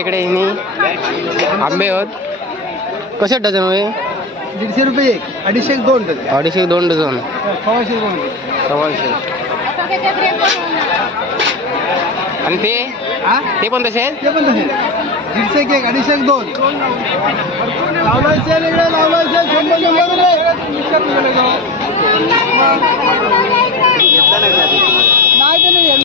इकडे आंबे आहेत. कसे डझन होय दीडशे रुपये एक अडीचशे एक दोन डझन. अडीचशे दोन डझन. सव्वाशे दोन सव्वाशे. आणि ते? ते पण तसे ते पण तसे दीडशे एक अडीचशे एक दोन. लावलाय सेल इकडे शंभर शंभर नाही.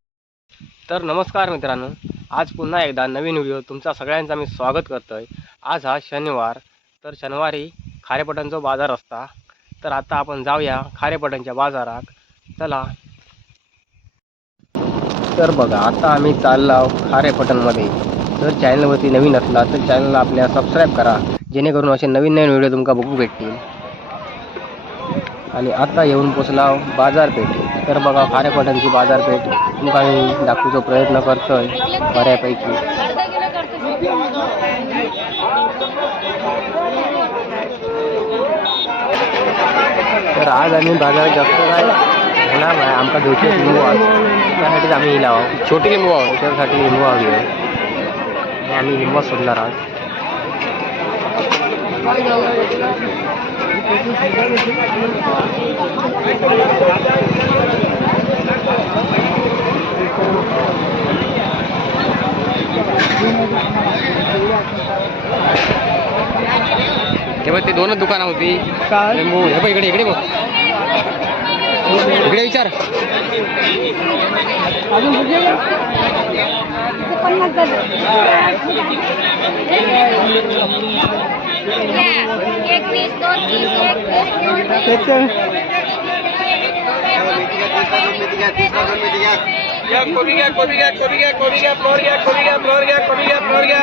तर नमस्कार मित्रांनो. आज पुन्हा एकदा नवीन व्हिडिओ तुमचा सगळ्यांचा मी स्वागत करतोय. आज हा शनिवार तर शनिवारी खारेपटणचा बाजार असता. तर आता आपण जाऊया खारेपटणच्या बाजारात. चला. तर बघा आता आम्ही चाललो आहोत खारेपटणमध्ये जर चॅनलवरती नवीन असला तर चॅनलला आपल्या सबस्क्राईब करा जेणेकरून असे नवीन नवीन व्हिडिओ तुमका बघू भेटतील. आणि आता येऊन पोचला बाजारपेठ तर बघा खारेपाटणची बाजारपेठ तुमका मी दाखवूचा प्रयत्न करतोय बऱ्यापैकी. तर आज आम्ही बाजारात जास्त काय घेणार नाही. आमका घेऊचे लिंबू त्यासाठीच आम्ही हिला आहोत छोटी लिंबू आहोत. त्याच्यासाठी लिंबू हवी आहे. आम्ही लिंबू सोडणार आहोत. हे बघ ते दोनच दुकानं होती. काय? लिंबू हे बघ इकडे इकडे बघ. इकडे विचार. अजून देखते हैं गया कोबी गया कोबी गया कोबी गया कोबी गया फ्लोर गया कोबी गया फ्लोर गया कोबी गया फ्लोर गया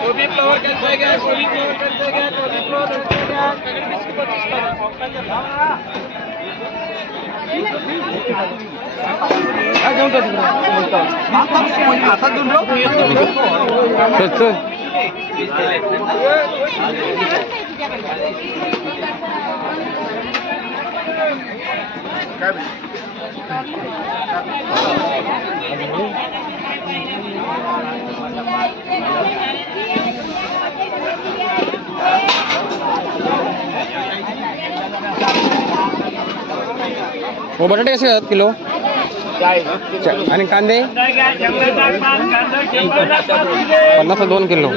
कोबी फ्लोर कट हो गया कोबी फ्लोर कट हो गया कोबी फ्लोर कट हो गया कट हो गया कट हो वो बटाटे कैसे किलो। आणि कांदे? पन्नास दोन किलो.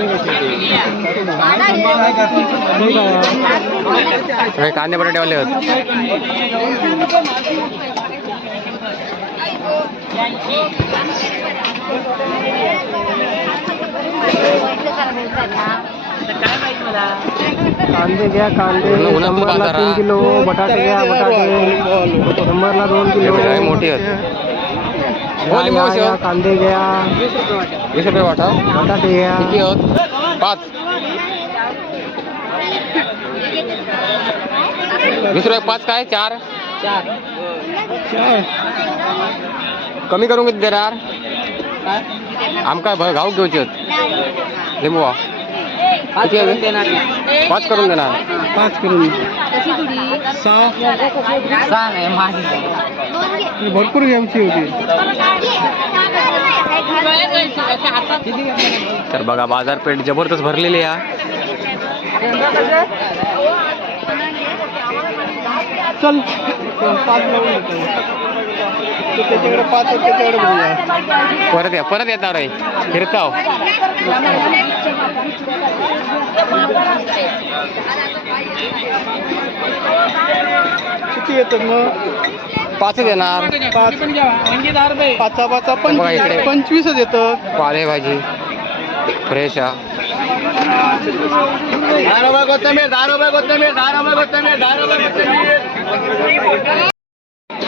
हे कांदे बटाटेवाले आहेत. कांदे घ्या कांदे शंभरला तीन. किलो बटाटे घ्या बटाटे. शंभरला दोन किलो. मोठी लिंबू कसे कांदे घ्या वीस रुपये वाटा। बटाटे घ्या किती होत पाच। वीस रुपये पाच काय चार। चार। कमी करून किती देणार आमका घाऊक लिंबू कितने पाँच करोड़ देना है। पाँच करोड़। भरपूर घ्यायची होती तर बघा बाजारपेठ ज़बरदस्त भरलेली आहे. चल। तो त्याच्याकडे पाच आहेत, त्याच्याकडे बघूया. परत या परत येतात रे फिरताव किती येतात मग? पाचच येणार. पाच. पाचा पाचा बघा इकडे. पंचवीस पंचवीसच येतं पालेभाजी. फ्रेश आहे दहा रुपये कोथिंबीर दहा रुपये कोथिंबीर दहा रुपये कोथिंबीर दहा रुपये कोथिंबीर.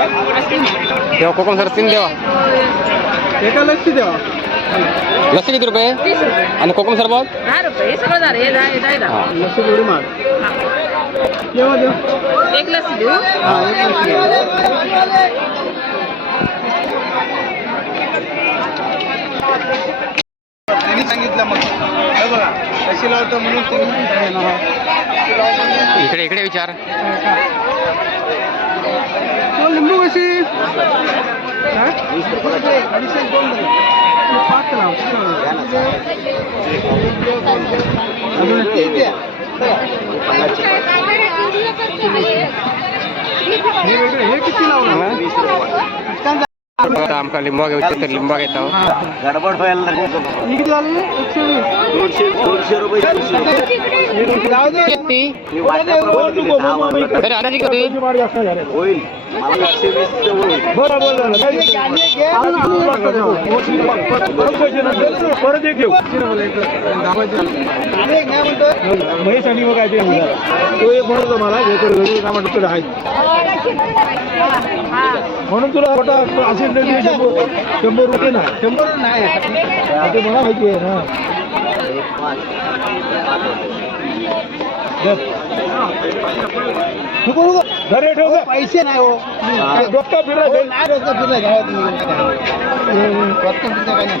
तेव्हा कोकम सरबत तीन देवा. एका लस्सी द्या लस्सी किती रुपये? तीस रुपये आणि कोकम सरबत दहा रुपये सगळं झालं हे दहा हे दहा हे दहा. हा. लस्सी थोडी मार. देवा देव. एक लस्सी देऊ? हा एक लस्सी त्यांनी सांगितलं मग. बघा कशी लावतो म्हणून सांगितलं. इकडे इकडे विचार तो लिंबू कशी हा? अडीचशे दोन दे. पाच लाव. अजून तीन द्या. हे वेगळे हे किती लावणार आता आमका लिंबा घ्यायचं तर लिंबा घेतो गडबड व्हायला परत एक घेऊ. म्हैसाठी मग काय ते तो एक म्हणतो मला काय म्हणतो आहे. म्हणून तुला मोठा असेल शंभर रुपये ना शंभर नाही. ते मला माहिती आहे ना. घरी ठेव. पैसे नाही हो. डोक्या फिरला नाही डोक्या फिरला घरात डोक्या फिरला काय नाही?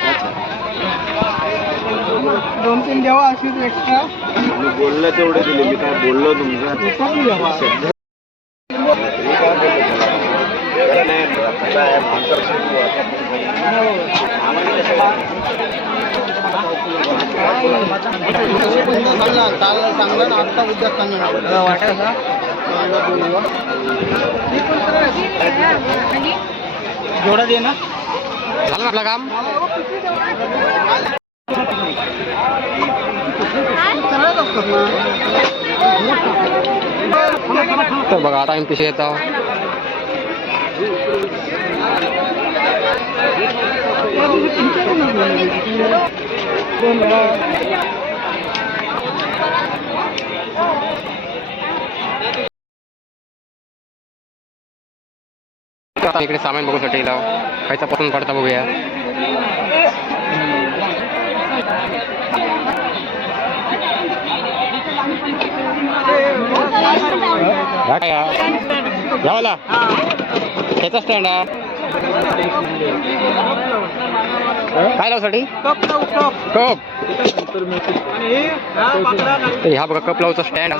दोन तीन द्यावा अशीच एक्स्ट्रा बोललो तेवढे दिले. मी काय बोललो तुमचं? द्यावा कसं चांगला चांगला ना आत्ता उद्या चांगला वाटायचा जोडा दे ना. झालं आपलं काम? तर बघा आता आम्ही पिशे इकडे सामान बघूसाठी लाव खायचा पसंत पडता बघूया यावाला. त्याचा स्टँड हा काय लावसाठी? कप. ह्या बघा कप लावचा स्टँड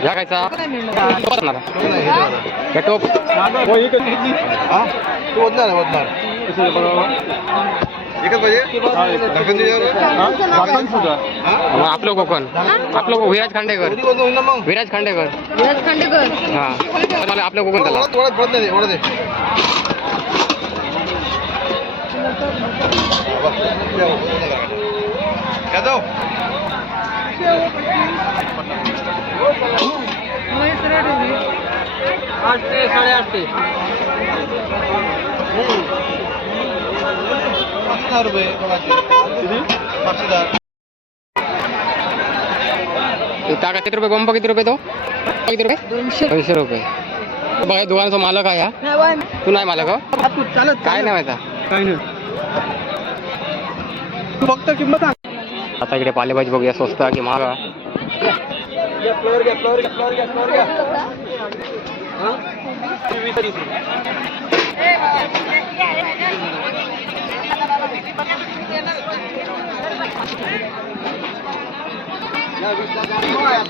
ह्या खायचा. टोप. हो, असणार. हे? एकच सुद्धा. मग आपलं कोकण. आपलं विराज खांडेकर. मग. विराज खांडेकर. विराज खांडेकर. हा. मला आपलं कोकण त्याला थोडा परत नाही एवढं दे आठ ते साडेआठ ते. पाचशे रुपये किती रुपये बंब किती रुपये तो किती रुपये दोनशे. रुपये. बघा दुकानाचा मालक आहे हा? तू नाही मालक हो? तू चालत काय नाही माहिती काय नाही. तू फक्त किंमत आता इकडे पालेभाजी बघूया स्वस्त की महाग? आहे.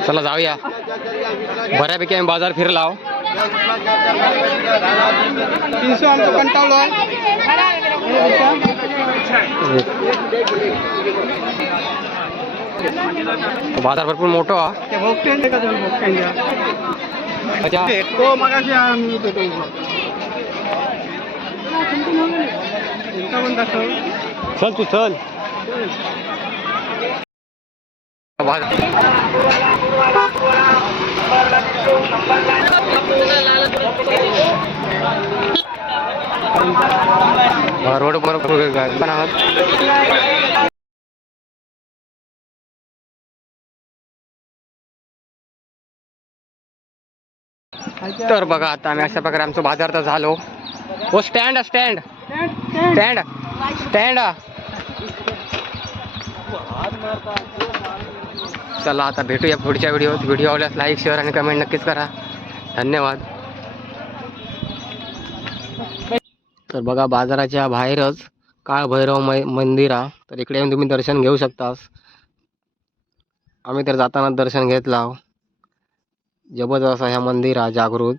चला जाऊया. बऱ्यापैकी आम्ही बाज़ार फिरला आहो. तीनशे आमचं बाज़ार भरपूर मोटो हा. अच्छा. चल तू चल. बाज़ार रोड आहात तर बघा आता आम्ही अशा प्रकारे आमचं बाज़ार तर झालो हो स्टँड स्टँड स्टँड स्टँड चला आता भेटूया पुढच्या व्हिडिओत व्हिडिओ आवडल्यास लाईक शेअर आणि कमेंट नक्कीच करा. धन्यवाद. तर बघा बाजाराच्या बाहेरच काळ भैरव मै मंदिर. आहे तर इकडे येऊन तुम्ही दर्शन घेऊ शकतास. आम्ही तर जाताना दर्शन घेतला. जबरदस्त ह्या मंदिर आहे जागृत.